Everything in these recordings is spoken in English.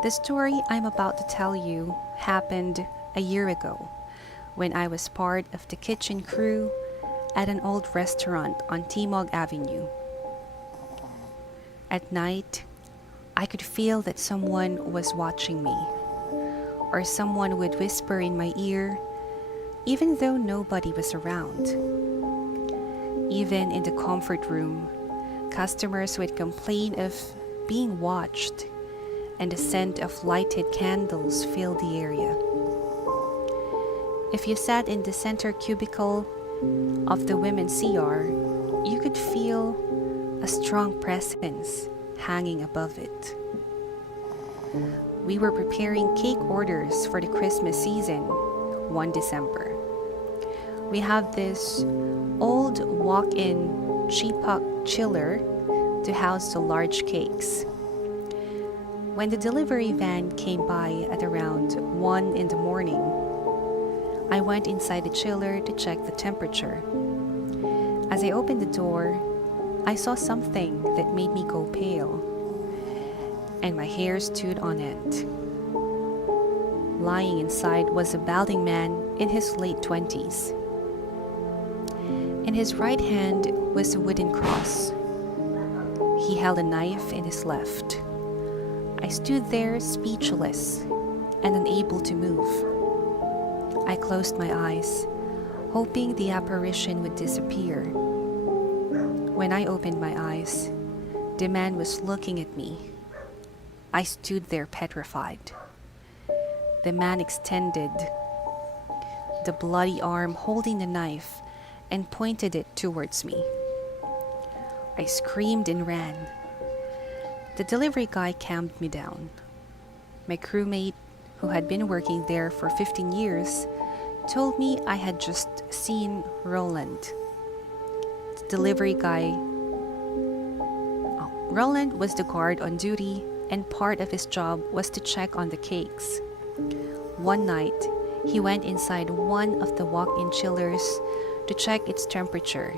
The story I'm about to tell you happened a year ago when I was part of the kitchen crew at an old restaurant on Timog Avenue. At night, I could feel that someone was watching me, or someone would whisper in my ear, even though nobody was around. Even in the comfort room, customers would complain of being watched, and the scent of lighted candles filled the area. If you sat in the center cubicle of the women's CR, you could feel a strong presence hanging above it. We were preparing cake orders for the Christmas season one December. We have this old walk-in Chipak chiller to house the large cakes. When the delivery van came by at around 1 in the morning, I went inside the chiller to check the temperature. As I opened the door, I saw something that made me go pale, and my hair stood on end. Lying inside was a balding man in his late 20s. In his right hand was a wooden cross. He held a knife in his left. I stood there speechless and unable to move. I closed my eyes, hoping the apparition would disappear. When I opened my eyes, the man was looking at me. I stood there petrified. The man extended the bloody arm holding the knife and pointed it towards me. I screamed and ran. The delivery guy calmed me down. My crewmate, who had been working there for 15 years, told me I had just seen Roland. The delivery guy. Roland was the guard on duty, and part of his job was to check on the cakes. One night, he went inside one of the walk-in chillers to check its temperature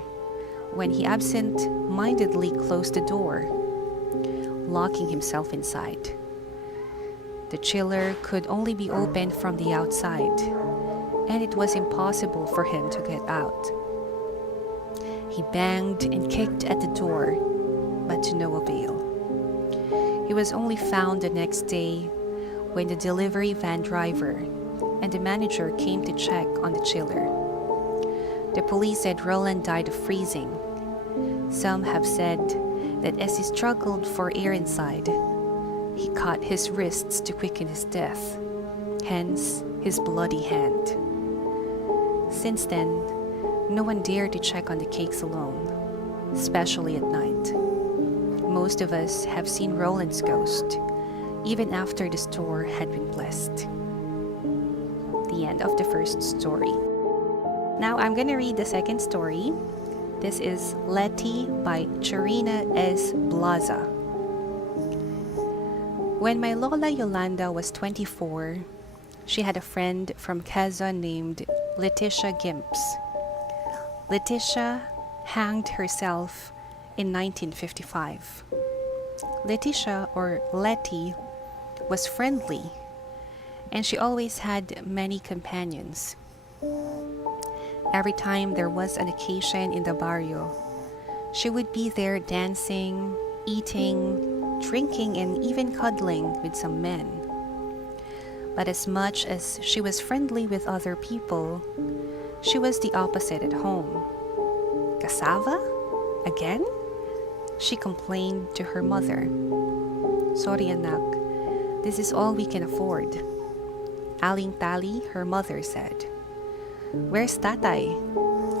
when he absent-mindedly closed the door, locking himself inside. The chiller could only be opened from the outside, and it was impossible for him to get out. He banged and kicked at the door, but to no avail. He was only found the next day when the delivery van driver and the manager came to check on the chiller. The police said Roland died of freezing. Some have said that as he struggled for air inside, he cut his wrists to quicken his death, hence his bloody hand. Since then, no one dared to check on the cakes alone, especially at night. Most of us have seen Roland's ghost, even after the store had been blessed. The end of the first story. Now I'm gonna read the second story. This is Letty by Charina S. Blaza. When my Lola Yolanda was 24, she had a friend from Quezon named Leticia Gimps. Leticia hanged herself in 1955. Leticia, or Letty, was friendly, and she always had many companions. Every time there was an occasion in the barrio, she would be there dancing, eating, drinking, and even cuddling with some men. But as much as she was friendly with other people, she was the opposite at home. Cassava? Again? She complained to her mother. Sorry anak, this is all we can afford. Aling Tali, her mother, said. Where's tatay?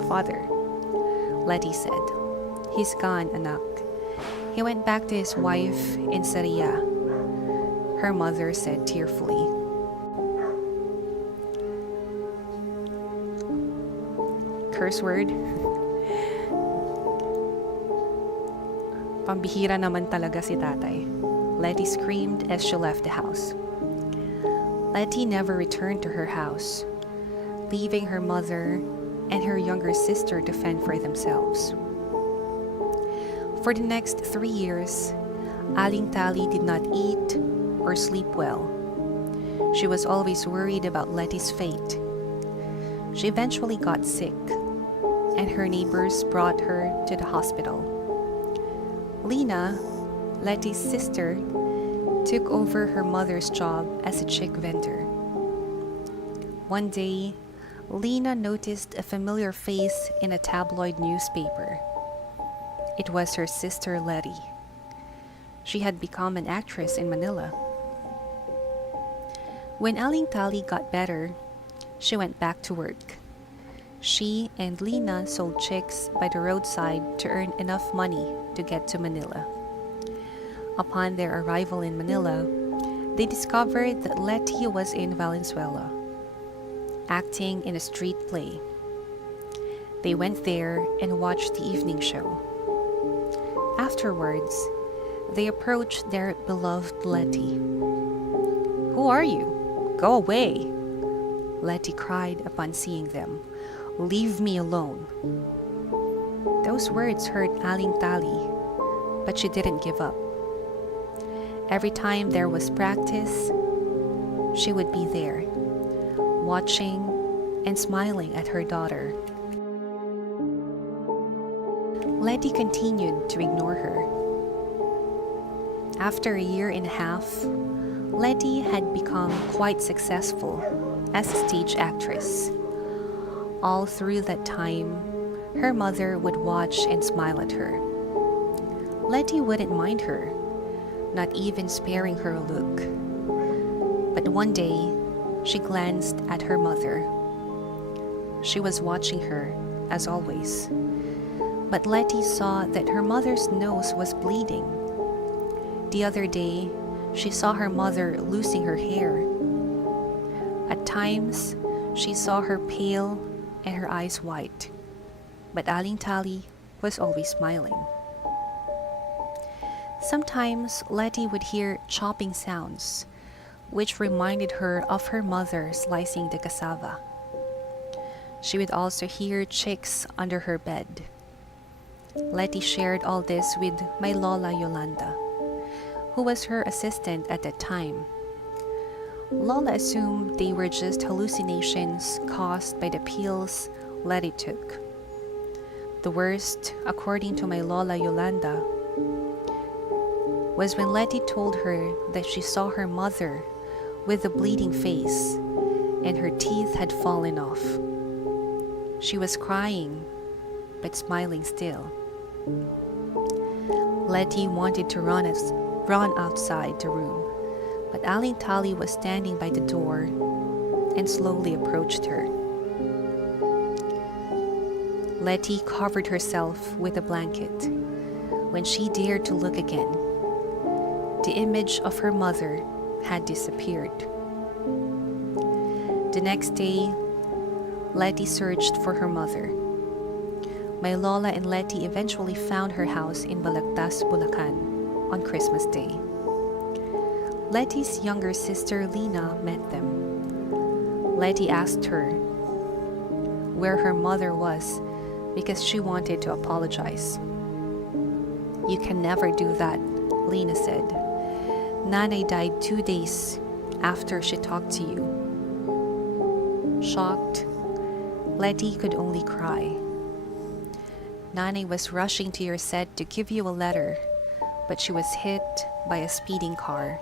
Father. Letty said. He's gone, anak. He went back to his wife in Saria. Her mother said tearfully. Curse word. Pambihira naman talaga si tatay. Letty screamed as she left the house. Letty never returned to her house, leaving her mother and her younger sister to fend for themselves. For the next 3 years, Aling Tali did not eat or or sleep well. She was always worried about Letty's fate. She eventually got sick, and her neighbors brought her to the hospital. Lena, Letty's sister, took over her mother's job as a chick vendor. One day, Lena noticed a familiar face in a tabloid newspaper. It was her sister Letty. She had become an actress in Manila. When Aling Tali got better, she went back to work. She and Lena sold chicks by the roadside to earn enough money to get to Manila. Upon their arrival in Manila, they discovered that Letty was in Valenzuela, acting in a street play. They went there and watched the evening show. Afterwards, they approached their beloved Letty. "Who are you? Go away!" Letty cried upon seeing them. "Leave me alone." Those words hurt Aling Tali, but she didn't give up. Every time there was practice, she would be there, watching and smiling at her daughter. Letty continued to ignore her. After a year and a half, Letty had become quite successful as a stage actress. All through that time, her mother would watch and smile at her. Letty wouldn't mind her, not even sparing her a look. But one day, she glanced at her mother. She was watching her, as always. But Letty saw that her mother's nose was bleeding. The other day, she saw her mother losing her hair. At times, she saw her pale and her eyes white. But Aling Tali was always smiling. Sometimes Letty would hear chopping sounds, which reminded her of her mother slicing the cassava. She would also hear chicks under her bed. Letty shared all this with my Lola Yolanda, who was her assistant at that time. Lola assumed they were just hallucinations caused by the pills Letty took. The worst, according to my Lola Yolanda, was when Letty told her that she saw her mother with a bleeding face and her teeth had fallen off. She was crying, but smiling still. Letty wanted to run outside the room, but Aling Tali was standing by the door and slowly approached her. Letty covered herself with a blanket. When she dared to look again, the image of her mother had disappeared. The next day, Letty searched for her mother. My Lola and Letty eventually found her house in Balagtas, Bulacan on Christmas Day. Letty's younger sister Lena met them. Letty asked her where her mother was because she wanted to apologize. "You can never do that," Lena said. "Nanay died 2 days after she talked to you." Shocked, Letty could only cry. "Nanay was rushing to your set to give you a letter, but she was hit by a speeding car."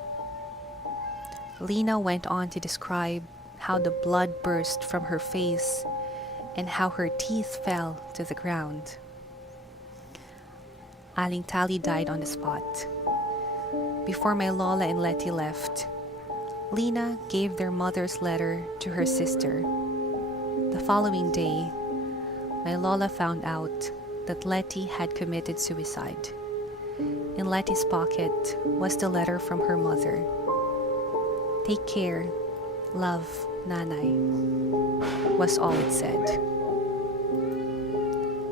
Lena went on to describe how the blood burst from her face and how her teeth fell to the ground. Aling Tali died on the spot. Before my Lola and Letty left, Lena gave their mother's letter to her sister. The following day, my Lola found out that Letty had committed suicide. In Letty's pocket was the letter from her mother. "Take care, love, Nanay," was all it said.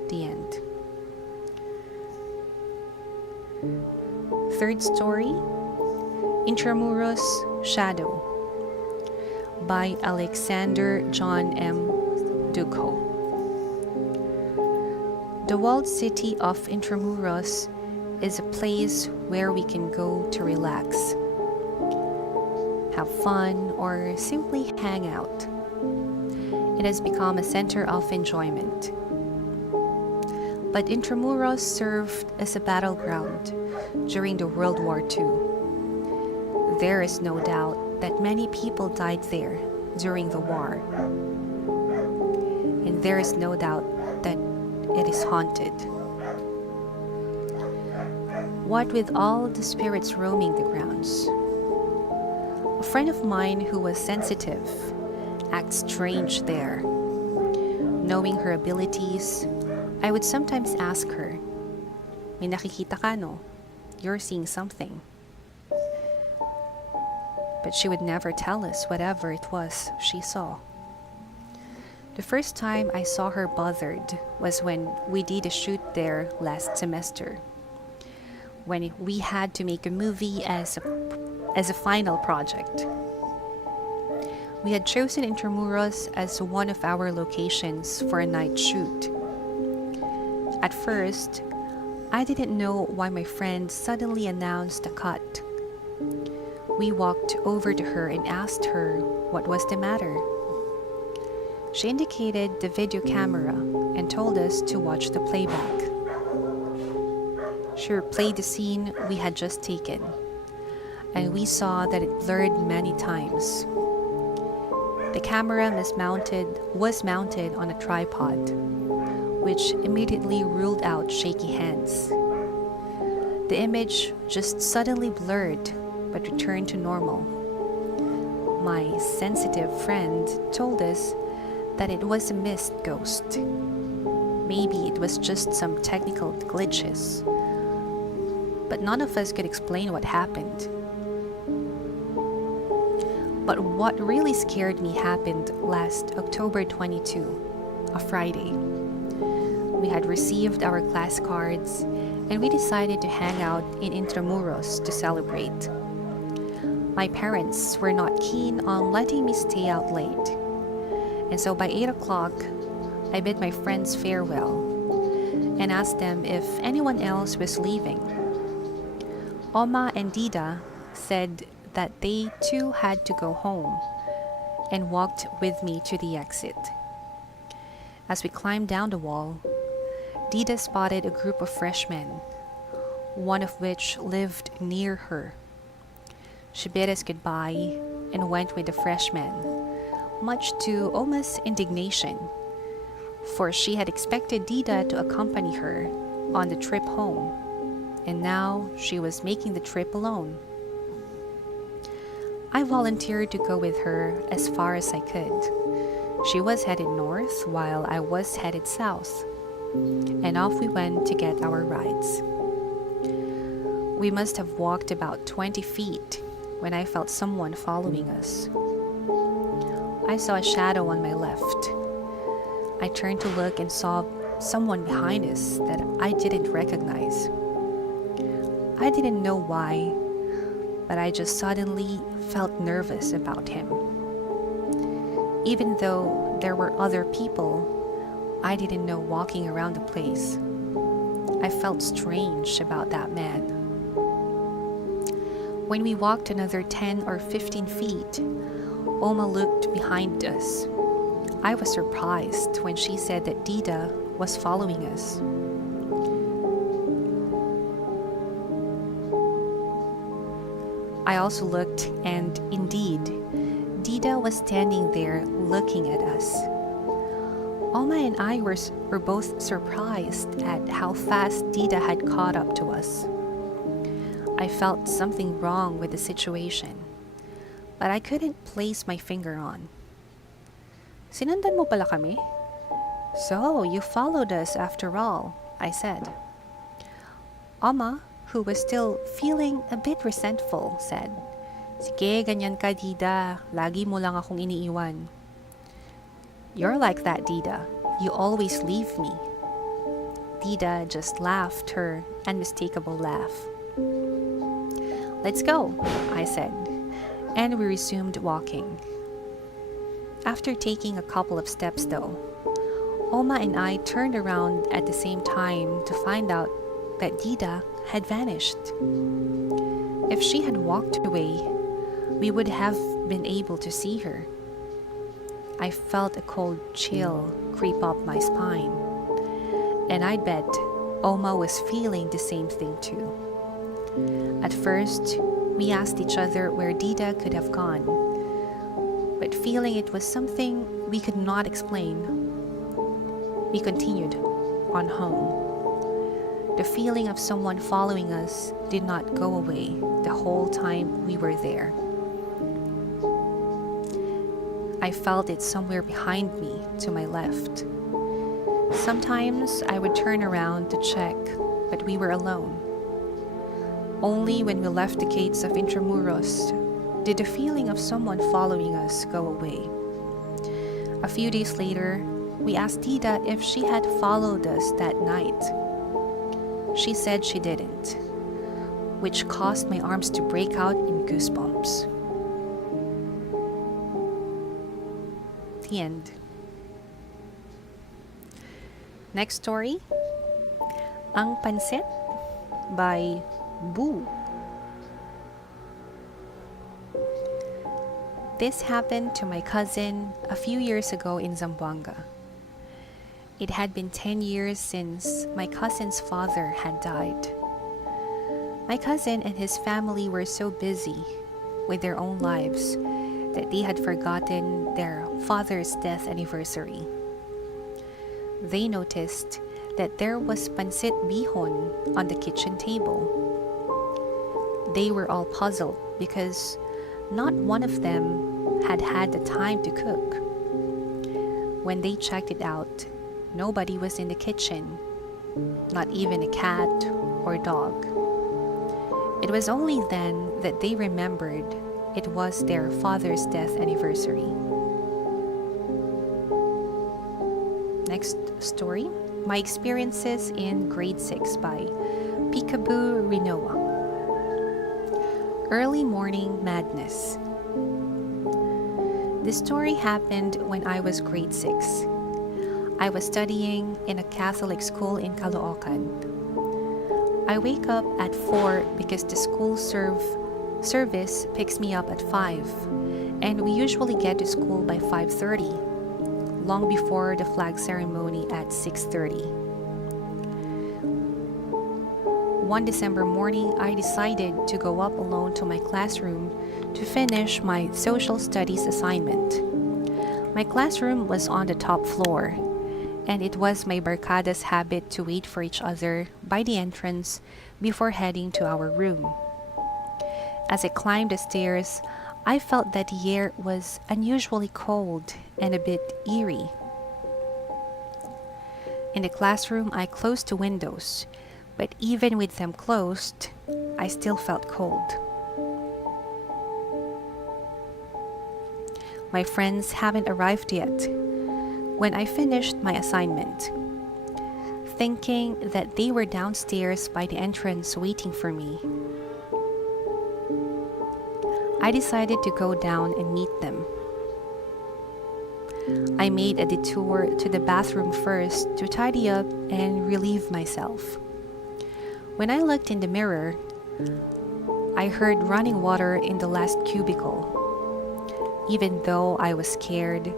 The end. Third story, Intramuros Shadow, by Alexander John M. Dugho. The walled city of Intramuros is a place where we can go to relax. have fun, or simply hang out. It has become a center of enjoyment. But Intramuros served as a battleground during the World War II. There is no doubt that many people died there during the war. And there is no doubt that it is haunted. What with all the spirits roaming the grounds? A friend of mine who was sensitive acts strange there. Knowing her abilities, I would sometimes ask her, "May nakikita ka, no? You're seeing something." But she would never tell us whatever it was she saw. The first time I saw her bothered was when we did a shoot there last semester, when we had to make a movie as a final project. We had chosen Intramuros as one of our locations for a night shoot. At first, I didn't know why my friend suddenly announced a cut. We walked over to her and asked her what was the matter. She indicated the video camera and told us to watch the playback. She replayed the scene we had just taken, and we saw that it blurred many times. The camera was mounted on a tripod, which immediately ruled out shaky hands. The image just suddenly blurred but returned to normal. My sensitive friend told us that it was a mist ghost. Maybe it was just some technical glitches, but none of us could explain what happened. But what really scared me happened last October 22, a Friday. We had received our class cards and we decided to hang out in Intramuros to celebrate. My parents were not keen on letting me stay out late, and so by 8 o'clock, I bid my friends farewell and asked them if anyone else was leaving. Oma and Dida said that they too had to go home and walked with me to the exit. As we climbed down the wall, Dida spotted a group of freshmen, one of which lived near her. She bid us goodbye and went with the freshmen, much to Oma's indignation, for she had expected Dida to accompany her on the trip home, and now she was making the trip alone. I volunteered to go with her as far as I could. She was headed north while I was headed south, and off we went to get our rides. We must have walked about 20 feet when I felt someone following us. I saw a shadow on my left. I turned to look and saw someone behind us that I didn't recognize. I didn't know why, but I just suddenly felt nervous about him. Even though there were other people I didn't know walking around the place, I felt strange about that man. When we walked another 10 or 15 feet, Oma looked behind us. I was surprised when she said that Dida was following us. I also looked, and indeed, Dida was standing there looking at us. Oma and I were both surprised at how fast Dida had caught up to us. I felt something wrong with the situation, but I couldn't place my finger on. "Sinundan mo pala kami?" "So, you followed us after all," I said. Oma, who was still feeling a bit resentful, said, "Sige, ganyan ka, Dida. Lagi mo lang akong iniiwan." "You're like that, Dida. You always leave me." Dida just laughed her unmistakable laugh. "Let's go," I said, and we resumed walking. After taking a couple of steps though, Oma and I turned around at the same time to find out that Dida had vanished. If she had walked away, we would have been able to see her. I felt a cold chill creep up my spine, and I'd bet Oma was feeling the same thing too. At first, we asked each other where Dida could have gone, but feeling it was something we could not explain, we continued on home. The feeling of someone following us did not go away the whole time we were there. I felt it somewhere behind me to my left. Sometimes I would turn around to check, but we were alone. Only when we left the gates of Intramuros did the feeling of someone following us go away. A few days later, we asked Dida if she had followed us that night. She said she didn't, which caused my arms to break out in goosebumps. The end. Next story, Ang Pansit by Boo. This happened to my cousin a few years ago in Zamboanga. It had been 10 years since my cousin's father had died. My cousin and his family were so busy with their own lives that they had forgotten their father's death anniversary. They noticed that there was pansit bihon on the kitchen table. They were all puzzled because not one of them had had the time to cook. When they checked it out, nobody was in the kitchen, not even a cat or dog. It was only then that they remembered it was their father's death anniversary. Next story, My Experiences in Grade 6 by Peekaboo Rinoa. Early Morning Madness. This story happened when I was grade 6. I was studying in a Catholic school in Caloocan. I wake up at 4 because the school service picks me up at 5, and we usually get to school by 5:30, long before the flag ceremony at 6:30. One December morning, I decided to go up alone to my classroom to finish my social studies assignment. My classroom was on the top floor, and it was my barkada's habit to wait for each other by the entrance before heading to our room. As I climbed the stairs, I felt that the air was unusually cold and a bit eerie. In the classroom, I closed the windows, but even with them closed, I still felt cold. My friends haven't arrived yet when I finished my assignment. Thinking that they were downstairs by the entrance waiting for me, I decided to go down and meet them. I made a detour to the bathroom first to tidy up and relieve myself. When I looked in the mirror, I heard running water in the last cubicle. Even though I was scared,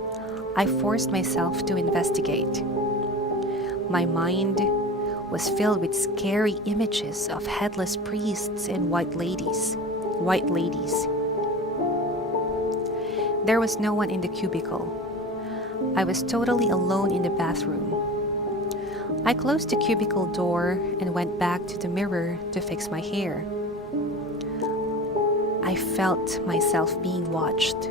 I forced myself to investigate. My mind was filled with scary images of headless priests and white ladies. There was no one in the cubicle. I was totally alone in the bathroom. I closed the cubicle door and went back to the mirror to fix my hair. I felt myself being watched.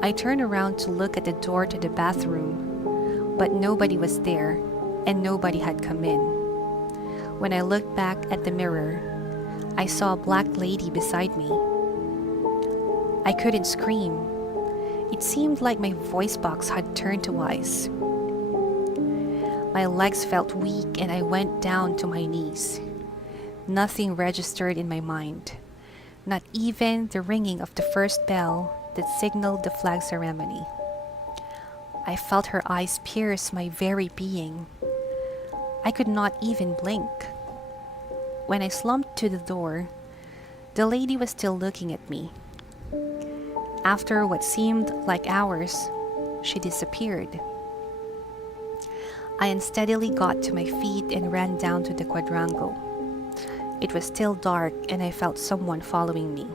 I turned around to look at the door to the bathroom, but nobody was there and nobody had come in. When I looked back at the mirror, I saw a black lady beside me. I couldn't scream. It seemed like my voice box had turned to ice. My legs felt weak and I went down to my knees. Nothing registered in my mind, not even the ringing of the first bell that signaled the flag ceremony. I felt her eyes pierce my very being. I could not even blink. When I slumped to the door, the lady was still looking at me. After what seemed like hours, she disappeared. I unsteadily got to my feet and ran down to the quadrangle. It was still dark and I felt someone following me.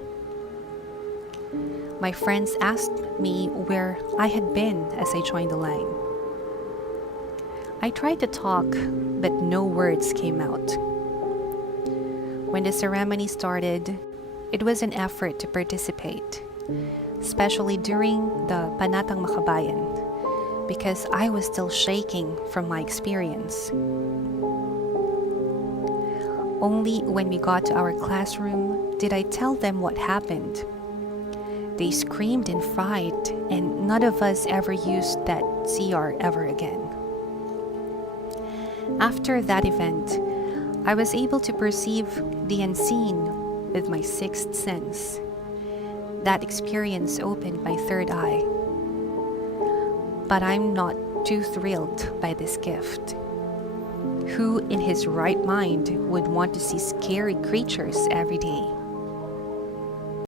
My friends asked me where I had been as I joined the line. I tried to talk, but no words came out. When the ceremony started, it was an effort to participate, especially during the Panatang Makabayan, because I was still shaking from my experience. Only when we got to our classroom did I tell them what happened. They screamed in fright, and none of us ever used that CR ever again. After that event, I was able to perceive the unseen with my sixth sense. That experience opened my third eye. But I'm not too thrilled by this gift. Who in his right mind would want to see scary creatures every day?